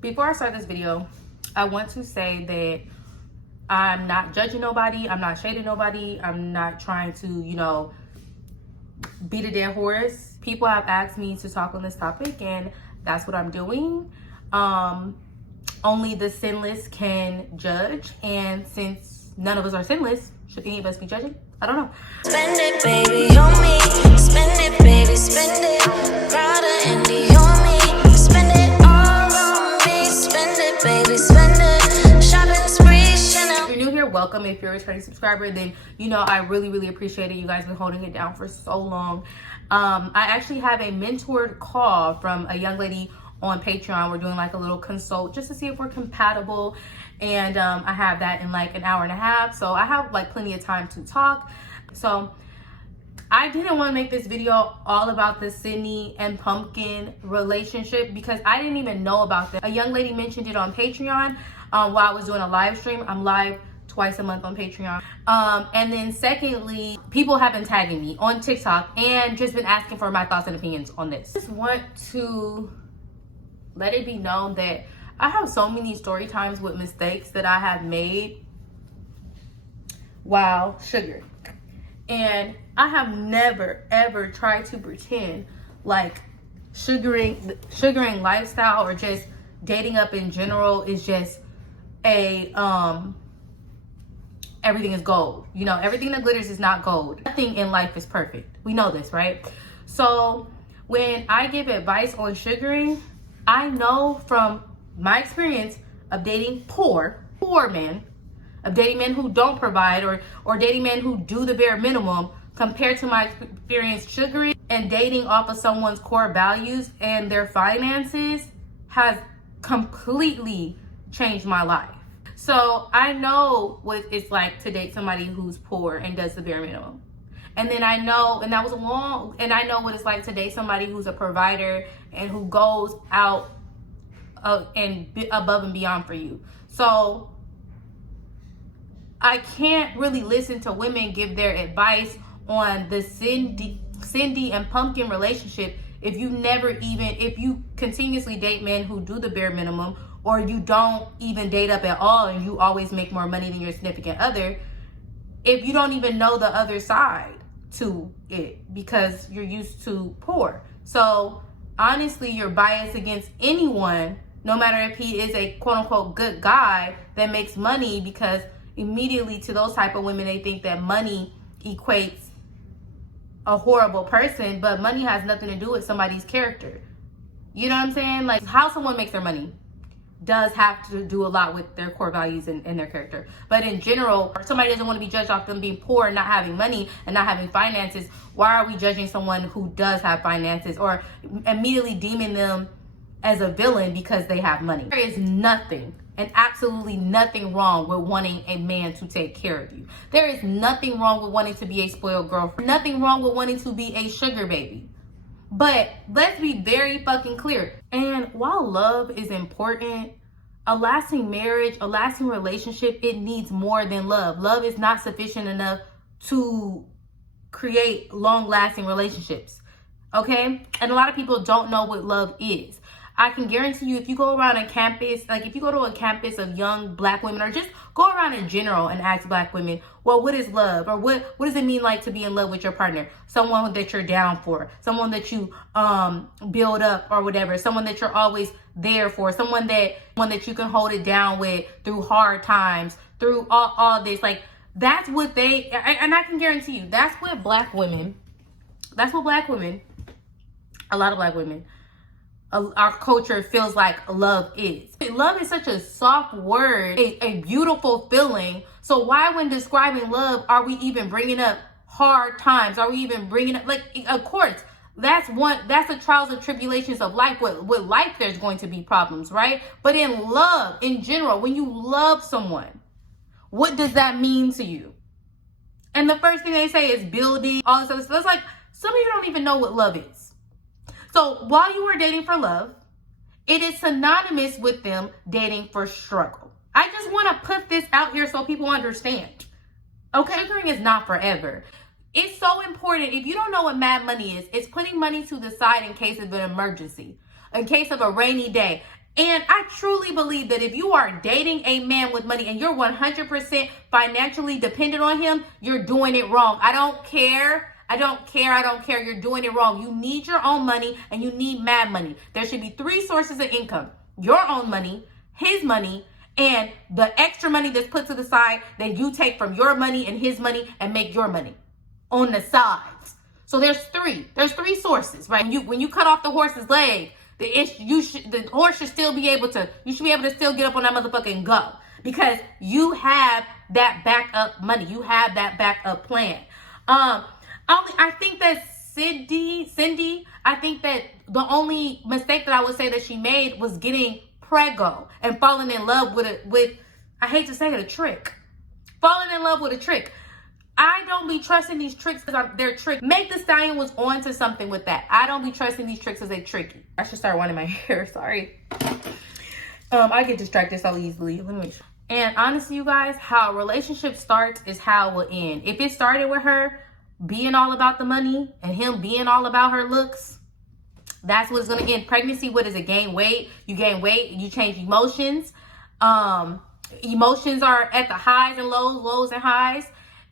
Before I start this video, I want to say that I'm not judging nobody. I'm not shading nobody. I'm not trying to, beat a dead horse. People have asked me to talk on this topic, and that's what I'm doing. Only the sinless can judge, and since none of us are sinless, should any of us be judging? I don't know. Spend it, baby, on me. Spend it, baby, spend it. Prada, Indy, on me. Spend it all on me. Spend it, baby, spend it. Shopping spree, Chanel. If you're new here, welcome. If you're a returning subscriber, then I really appreciate it. You guys been holding it down for so long. I actually have a mentored call from a young lady on Patreon. We're doing like a little consult just to see if we're compatible, and I have that in like an hour and a half, so I have like plenty of time to talk. So I didn't want to make this video all about the Sydney and Pumpkin relationship because I didn't even know about that. A young lady mentioned it on Patreon while I was doing a live stream. I'm live twice a month on Patreon. And then secondly, people have been tagging me on TikTok and just been asking for my thoughts and opinions on this. I just want to let it be known that I have so many story times with mistakes that I have made while sugaring. And I have never ever tried to pretend like sugaring lifestyle or just dating up in general is just a everything is gold. Everything that glitters is not gold. Nothing in life is perfect. We know this, right? So when I give advice on sugaring, I know from my experience of dating poor men, of dating men who don't provide or dating men who do the bare minimum, compared to my experience sugaring and dating off of someone's core values and their finances, has completely changed my life. So I know what it's like to date somebody who's poor and does the bare minimum. And then I know what it's like to date somebody who's a provider and who goes out and above and beyond for you. So I can't really listen to women give their advice on the Cindy and Pumpkin relationship if you continuously date men who do the bare minimum, or you don't even date up at all and you always make more money than your significant other, if you don't even know the other side to it because you're used to poor. So honestly, you're biased against anyone, no matter if he is a quote unquote good guy that makes money, because immediately to those type of women, they think that money equates a horrible person, but money has nothing to do with somebody's character. You know what I'm saying? Like, how someone makes their money does have to do a lot with their core values and their character. But in general, if somebody doesn't want to be judged off them being poor and not having money and not having finances, why are we judging someone who does have finances or immediately deeming them as a villain because they have money? There is nothing and absolutely nothing wrong with wanting a man to take care of you. There is nothing wrong with wanting to be a spoiled girlfriend. Nothing wrong with wanting to be a sugar baby. But let's be very fucking clear. And while love is important, a lasting marriage, a lasting relationship, it needs more than love. Love is not sufficient enough to create long-lasting relationships. Okay? And a lot of people don't know what love is. I can guarantee you, if you go around a campus, like if you go to a campus of young black women, or just go around in general and ask black women, well, what is love? Or what does it mean like to be in love with your partner? Someone that you're down for, someone that you build up or whatever, someone that you're always there for, someone that you can hold it down with through hard times, through all this. Like, that's what and I can guarantee you, that's what black women, a lot of black women, our culture feels like love is. Love is such a soft word, a beautiful feeling. So why, when describing love, are we even bringing up hard times? Are we even bringing up, like, of course, that's the trials and tribulations of life. With life, there's going to be problems, right? But in love, in general, when you love someone, what does that mean to you? And the first thing they say is building, all this other stuff. It's like, some of you don't even know what love is. So while you are dating for love, it is synonymous with them dating for struggle. I just want to put this out here so people understand. Okay? Sugaring is not forever. It's so important. If you don't know what mad money is, it's putting money to the side in case of an emergency, in case of a rainy day. And I truly believe that if you are dating a man with money and you're 100% financially dependent on him, you're doing it wrong. I don't care. You're doing it wrong. You need your own money and you need mad money. There should be 3 sources of income: your own money, his money, and the extra money that's put to the side that you take from your money and his money and make your money on the sides. So there's 3 sources, right? When you cut off the horse's leg, the horse should still be able to, you should be able to still get up on that motherfucker and go, because you have that backup money. You have that backup plan. I think that Cindy, I think that the only mistake that I would say that she made was getting preggo and falling in love with I hate to say it, a trick. Falling in love with a trick. I don't be trusting these tricks because they're tricky. Meg Thee Stallion was on to something with that. I don't be trusting these tricks as they tricky. I should start winding my hair. Sorry. I get distracted so easily. Let me make sure. And honestly, you guys, how a relationship starts is how it will end. If it started with her being all about the money and him being all about her looks, that's what's going to end. Pregnancy, what is it? Gain weight. You gain weight. You change emotions. Emotions are at the highs and lows, lows and highs.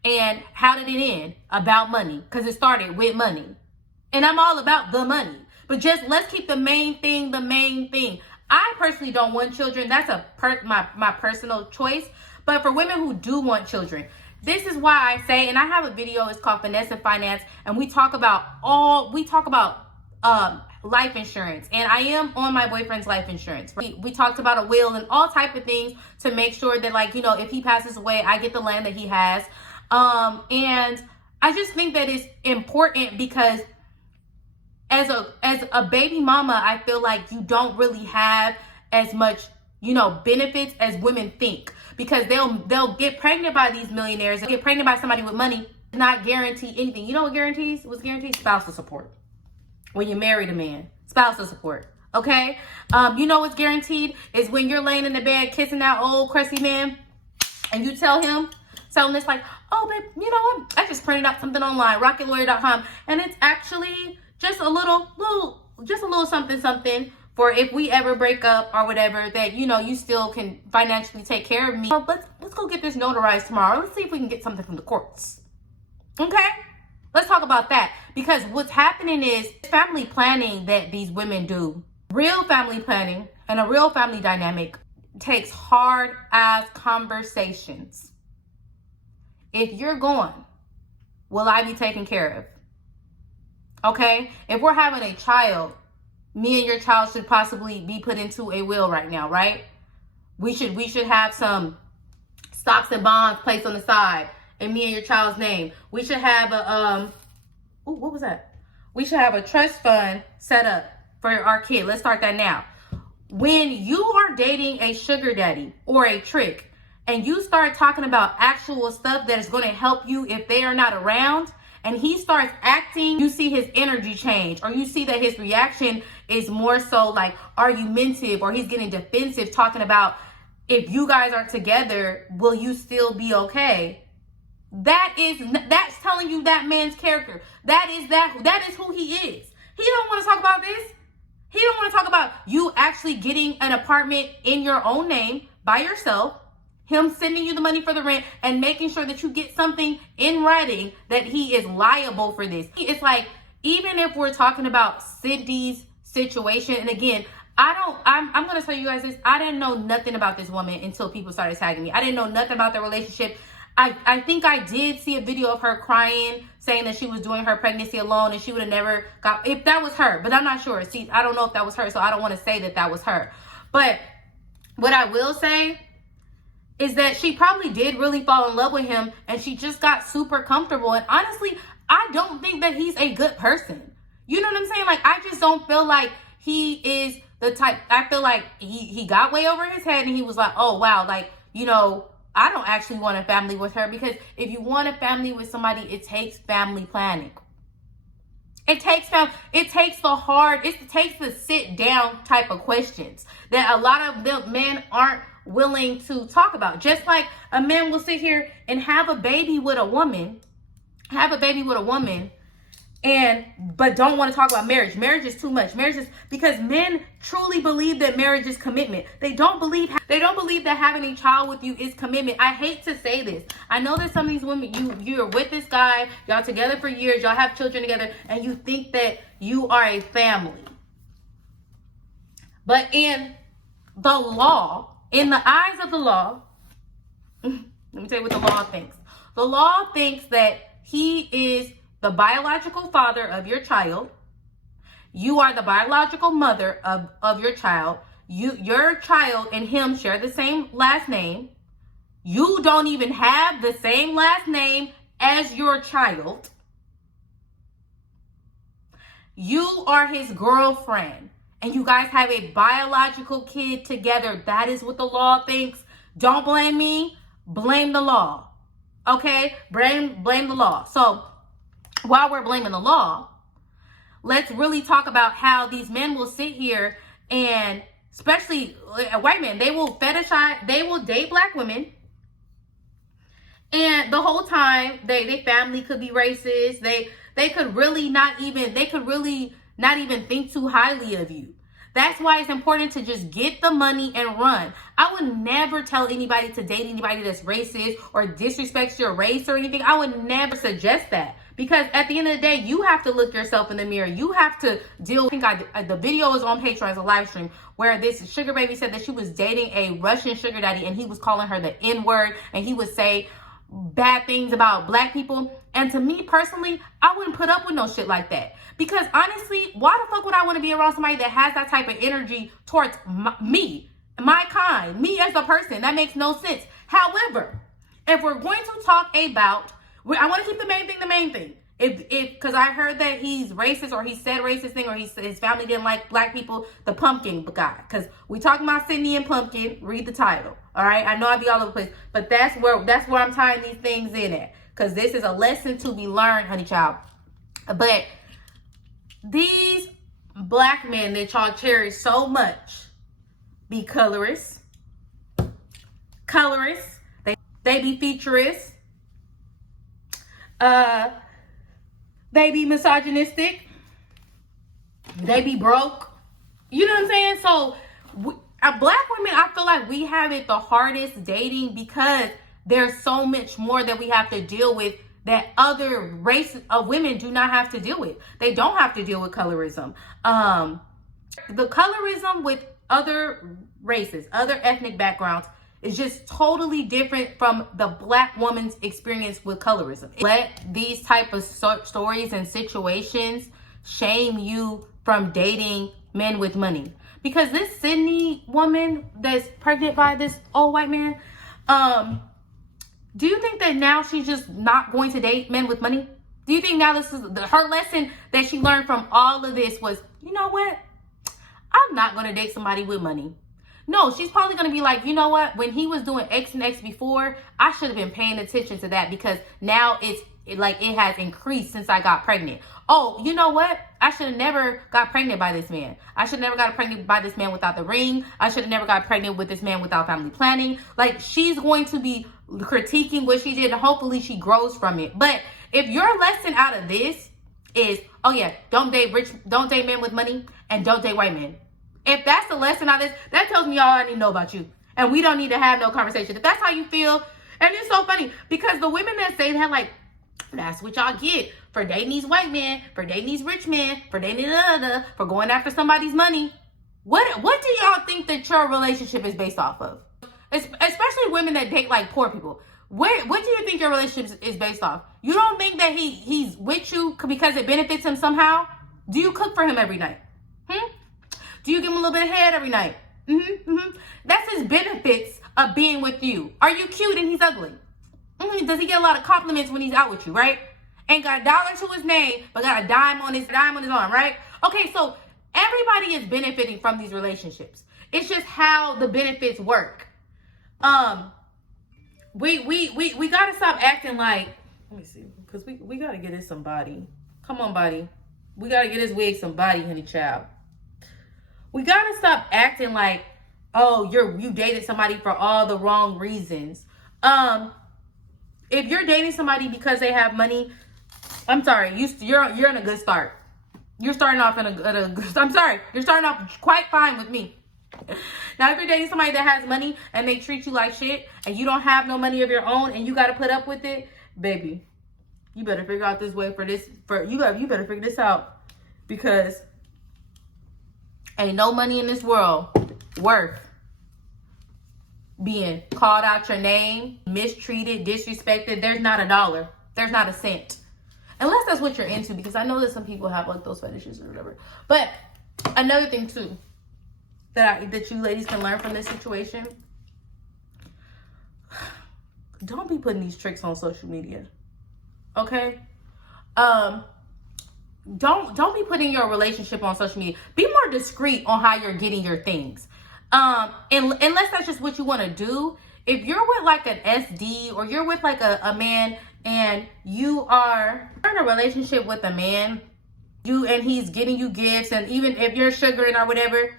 And how did it end? About money. Because it started with money. And I'm all about the money. But just let's keep the main thing the main thing. I personally don't want children. That's my personal choice. But for women who do want children, this is why I say, and I have a video, it's called Finesse and Finance, and we talk about life insurance, and I am on my boyfriend's life insurance. We talked about a will and all type of things to make sure that, like, you know, if he passes away, I get the land that he has. And I just think that it's important because as a baby mama, I feel like you don't really have as much, you know, benefits as women think, because they'll get pregnant by these millionaires, they'll get pregnant by somebody with money, not guarantee anything. You know what guarantees? What's guaranteed? Spousal support. When you married a man, spousal support. Okay. You know what's guaranteed is when you're laying in the bed kissing that old crusty man, and you tell him this, like, oh babe, you know what? I just printed out something online, rocketlawyer.com, and it's actually just a little something for if we ever break up or whatever, that, you know, you still can financially take care of me. So let's go get this notarized tomorrow. Let's see if we can get something from the courts. Okay? Let's talk about that, because what's happening is family planning that these women do. Real family planning and a real family dynamic takes hard ass conversations. If you're gone, will I be taken care of? Okay? If we're having a child, me and your child should possibly be put into a will right now, right? We should have some stocks and bonds placed on the side in me and your child's name. We should have a what was that? We should have a trust fund set up for our kid. Let's start that now. When you are dating a sugar daddy or a trick, and you start talking about actual stuff that is going to help you if they are not around, and he starts acting, you see his energy change, or you see that his reaction is more so like argumentative, or he's getting defensive, talking about if you guys aren't together, will you still be okay? That's telling you that man's character. That is who he is. He don't want to talk about this. He don't want to talk about you actually getting an apartment in your own name by yourself, him sending you the money for the rent, and making sure that you get something in writing that he is liable for this. It's like, even if we're talking about Cindy's situation, and again, I'm going to tell you guys this, I didn't know nothing about this woman until people started tagging me. I didn't know nothing about their relationship. I think I did see a video of her crying, saying that she was doing her pregnancy alone and she would have never got, if that was her, but I'm not sure. See, I don't know if that was her, so I don't want to say that was her. But what I will say is that she probably did really fall in love with him, and she just got super comfortable. And honestly, I don't think that he's a good person. You know what I'm saying? Like, I just don't feel like he is the type. I feel like he got way over his head, and he was like, oh wow, like, you know, I don't actually want a family with her. Because if you want a family with somebody, it takes family planning. It takes the sit down type of questions that a lot of them men aren't willing to talk about. Just like a man will sit here and have a baby with a woman, but don't want to talk about marriage. Marriage is too much. Marriage is because men truly believe that marriage is commitment. They don't believe that having a child with you is commitment. I hate to say this. I know that some of these women, you're with this guy, y'all together for years, y'all have children together, and you think that you are a family. But in the law, in the eyes of the law, let me tell you what the law thinks. The law thinks that he is the biological father of your child. You are the biological mother of your child. Your child and him share the same last name. You don't even have the same last name as your child. You are his girlfriend, and you guys have a biological kid together. That is what the law thinks. Don't blame me. Blame the law. Okay? Blame the law. So, while we're blaming the law, let's really talk about how these men will sit here and, especially white men, they will date black women, and the whole time they family could be racist. They could really not even think too highly of you. That's why it's important to just get the money and run. I would never tell anybody to date anybody that's racist or disrespects your race or anything. I would never suggest that. Because at the end of the day, you have to look yourself in the mirror. You have to deal. The video is on Patreon as a live stream where this sugar baby said that she was dating a Russian sugar daddy and he was calling her the N-word and he would say bad things about black people. And to me personally, I wouldn't put up with no shit like that. Because honestly, why the fuck would I want to be around somebody that has that type of energy towards me, my kind, me as a person? That makes no sense. However, if we're going to talk about, I want to keep the main thing. Because I heard that he's racist or he said racist thing or his family didn't like black people, the pumpkin guy. Because we talking about Sydney and Pumpkin, read the title. All right, I know I be all over the place, but that's where I'm tying these things in at. Because this is a lesson to be learned, honey child. But these black men that y'all cherish so much be colorists. They be futurists. They be misogynistic. They be broke. You know what I'm saying? So, black women, I feel like we have it the hardest dating because there's so much more that we have to deal with that other races of women do not have to deal with. They don't have to deal with colorism. The colorism with other races, other ethnic backgrounds, is just totally different from the black woman's experience with colorism. Let these type of stories and situations shame you from dating men with money. Because this Sydney woman that's pregnant by this old white man, do you think that now she's just not going to date men with money? Do you think now this is her lesson that she learned from all of this was, you know what? I'm not going to date somebody with money. No, she's probably going to be like, you know what? When he was doing X and X before, I should have been paying attention to that because now it has increased since I got pregnant. Oh, you know what? I should have never got pregnant by this man. I should have never got pregnant by this man without the ring. I should have never got pregnant with this man without family planning. Like, she's going to be critiquing what she did and hopefully she grows from it. But if your lesson out of this is, oh yeah, don't date men with money and don't date white men. If that's the lesson out of this, that tells me all I need to know about you. And we don't need to have no conversation. If that's how you feel, and it's so funny because the women that say that, like, that's what y'all get for dating these white men, for dating these rich men, for dating for going after somebody's money. What do y'all think that your relationship is based off of? Especially women that date like poor people. What do you think your relationship is based off? You don't think that he's with you because it benefits him somehow? Do you cook for him every night? Do you give him a little bit of head every night? That's his benefits of being with you. Are you cute and he's ugly? Does he get a lot of compliments when he's out with you, right? Ain't got a dollar to his name, but got a dime on his arm, right? Okay, so everybody is benefiting from these relationships. It's just how the benefits work. We gotta stop acting like, let me see, because we gotta get us some body. Come on, body. We gotta get this wig some body, honey child. We gotta stop acting like, oh, you dated somebody for all the wrong reasons. If you're dating somebody because they have money, I'm sorry, you're in a good start. You're starting off I'm sorry, you're starting off quite fine with me. Now, if you're dating somebody that has money and they treat you like shit and you don't have no money of your own and you got to put up with it, baby, you better figure out this way you better figure this out, because ain't no money in this world worth being called out your name, mistreated, disrespected. There's not a dollar. There's not a cent. Unless that's what you're into, because I know that some people have like those fetishes or whatever. But another thing too that you ladies can learn from this situation: don't be putting these tricks on social media. Okay? Don't be putting your relationship on social media. Be more discreet on how you're getting your things. Unless that's just what you want to do. If you're with like an SD, or you're with like a man and you're in a relationship with a man, and he's getting you gifts, and even if you're sugaring or whatever,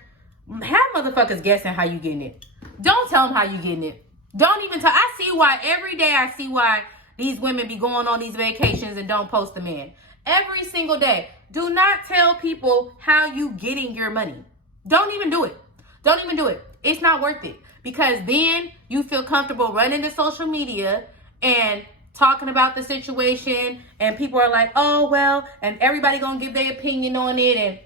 have motherfuckers guessing how you getting it. Don't tell them how you getting it. Don't even tell. I see why every day. I see why these women be going on these vacations and don't post them in. Every single day. Do not tell people how you getting your money. Don't even do it. Don't even do it. It's not worth it. Because then you feel comfortable running to social media and talking about the situation, and people are like, oh, well, and everybody gonna give their opinion on it and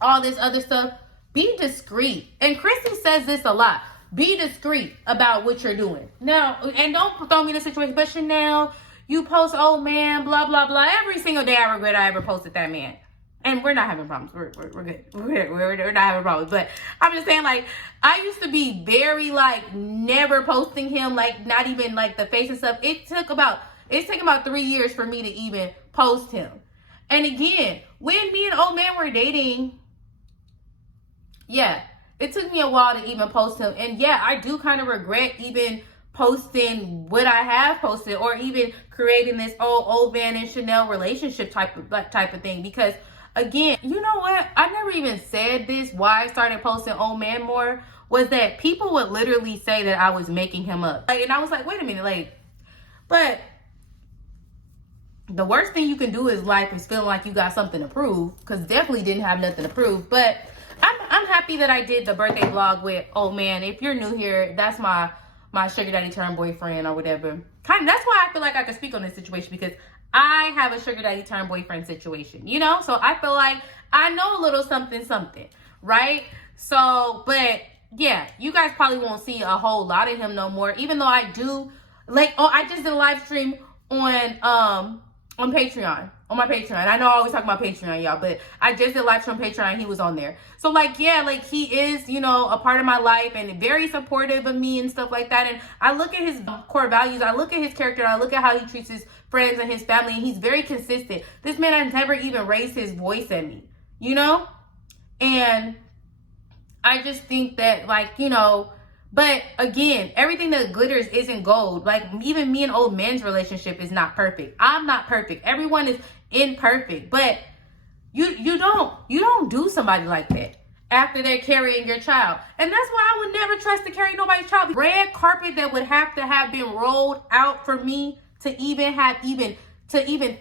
all this other stuff. Be discreet. And Chrissy says this a lot. Be discreet about what you're doing. Now, and don't throw me in a situation, but Chanel, you post, oh man, blah, blah, blah. Every single day I regret I ever posted that man. And we're not having problems. We're good. We're not having problems. But I'm just saying, like, I used to be very, like, never posting him, like, not even, like, the face and stuff. It's taken about 3 years for me to even post him. And again, when me and old man were dating, yeah, it took me a while to even post him. And yeah, I do kind of regret even posting what I have posted, or even creating this old man and Chanel relationship type of thing, because again, you know what? I never even said this. Why I started posting old man more was that people would literally say that I was making him up. Like, and I was like, wait a minute, like, but the worst thing you can do in life is feeling like you got something to prove, because definitely didn't have nothing to prove. But I'm happy that I did the birthday vlog with old man. If you're new here, that's my sugar daddy turned boyfriend or whatever. That's why I feel like I can speak on this situation, because I have a sugar daddy turned boyfriend situation, you know? So I feel like I know a little something, right? So, but yeah, you guys probably won't see a whole lot of him no more, even though I do, like, I just did a live stream on Patreon, on my Patreon. I know I always talk about Patreon, y'all, but I just did a live stream on Patreon and he was on there. So, like, yeah, like, he is, you know, a part of my life and very supportive of me and stuff like that. And I look at his core values, I look at his character, and I look at how he treats his friends and his family, and he's very consistent. This man has never even raised his voice at me, you know? And I just think that, like, you know, but again, everything that glitters isn't gold. Like, even me and old man's relationship is not perfect. I'm not perfect. Everyone is imperfect. But you don't do somebody like that after they're carrying your child. And that's why I would never trust to carry nobody's child. Red carpet that would have to have been rolled out for me to even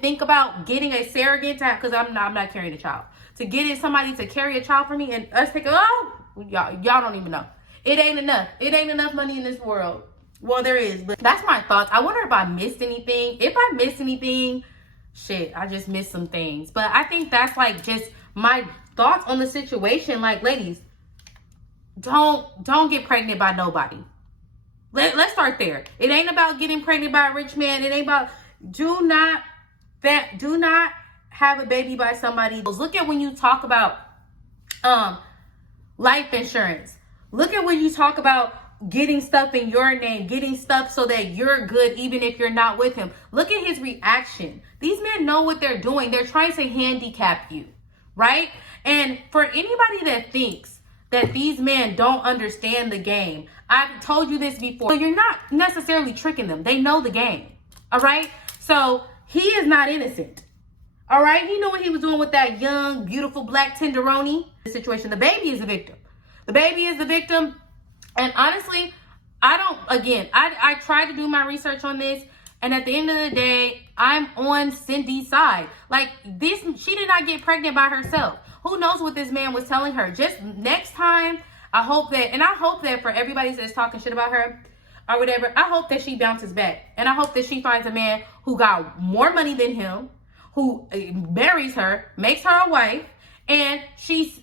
think about getting a surrogate to have, because I'm not carrying a child. To get somebody to carry a child for me and us take y'all don't even know. It ain't enough. It ain't enough money in this world. Well, there is, but that's my thoughts. I wonder if I missed anything. If I missed anything, shit, I just missed some things. But I think that's like just my thoughts on the situation. Like, ladies, don't get pregnant by nobody. Let's start there. It ain't about getting pregnant by a rich man. It ain't about, do not have a baby by somebody. Look at when you talk about life insurance. Look at when you talk about getting stuff in your name, getting stuff so that you're good even if you're not with him. Look at his reaction. These men know what they're doing. They're trying to handicap you, right? And for anybody that thinks that these men don't understand the game, I've told you this before. So you're not necessarily tricking them. They know the game, all right? So he is not innocent, all right? He knew what he was doing with that young, beautiful black tenderoni situation. The baby is the victim. The baby is the victim. And honestly, I tried to do my research on this, And at the end of the day, I'm on Cindy's side. Like, this, she did not get pregnant by herself. Who knows what this man was telling her? Just next time, I hope that for everybody that's talking shit about her or whatever, I hope that she bounces back. And I hope that she finds a man who got more money than him, who marries her, makes her a wife, and she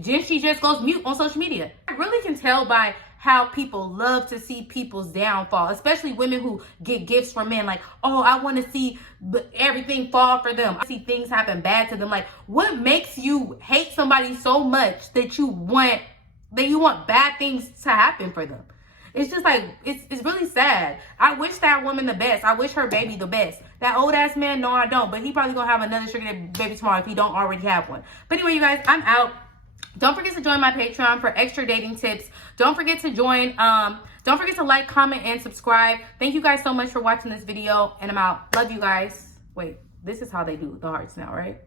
just goes mute on social media. I really can tell by how people love to see people's downfall, especially women who get gifts from men. Like, oh, I want to see everything fall for them. I see things happen bad to them. Like, what makes you hate somebody so much that you want bad things to happen for them? It's just like, it's really sad. I wish that woman the best. I wish her baby the best. That old ass man, no, I don't. But he probably gonna have another sugar baby tomorrow if he don't already have one. But anyway, you guys, I'm out. Don't forget to join my Patreon for extra dating tips. Don't forget to join. Don't forget to like, comment, and subscribe. Thank you guys so much for watching this video, and I'm out. Love you guys. Wait, this is how they do the hearts now, right?